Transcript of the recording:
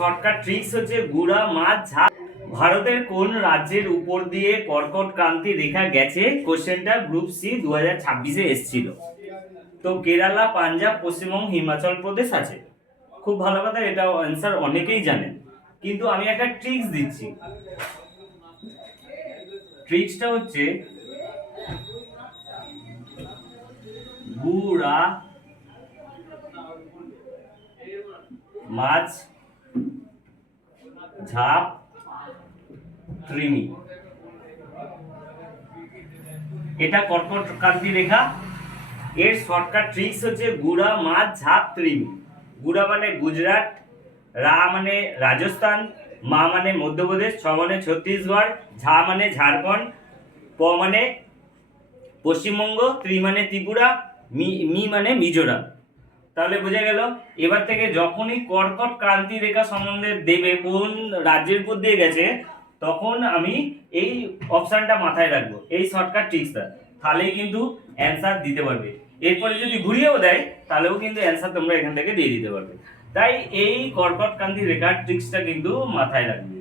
Shortcut tricks হচ্ছে গুড়া মাছ ঝাল। ভারতের কোন রাজ্যের উপর দিয়ে কর্কট ক্রান্তি রেখা গেছে? কোশ্চেনটা গ্রুপ সি 2026-এ এসেছিল। তো কেরালা, পাঞ্জাব, পশ্চিমবঙ্গ, হিমাচল প্রদেশ আছে। খুব ভালো কথা, এটা অ্যান্সার অনেকেই জানেন, কিন্তু আমি একটা ট্রিক্স দিচ্ছি। ট্রিক্সটা হচ্ছে গুড়া মাছ ঝাপ কৃমি, এটা কর্কট ক্রান্তি রেখা। এর শর্টকাট ট্রিক্স হচ্ছে গুড়া মাছ ঝাপ কৃমি। গুড়া মানে গুজরাট, রা মানে রাজস্থান, মা মানে মধ্যপ্রদেশ, ছ মানে ছত্তিশগড়, ঝা মানে ঝাড়খণ্ড, প মানে পশ্চিমবঙ্গ, ত্রি মানে ত্রিপুরা, মি মানে মিজোরাম। তাহলে বোঝা গেল। এবার থেকে যখনই কর্কট ক্রান্তি রেখা সম্বন্ধে দেবে কোন রাজ্যের উপর দিয়ে গেছে, তখন আমি এই অপশনটা মাথায় রাখবো, এই শর্টকাট ট্রিক্সটা, তাহলেই কিন্তু অ্যান্সার দিতে পারবে। এরপরে যদি ঘুরিয়েও দেয় তাহলেও কিন্তু অ্যান্সার তোমরা এখান থেকে দিয়ে দিতে পারবে। তাই এই কর্কট ক্রান্তি রেখার ট্রিক্সটা কিন্তু মাথায় রাখবে।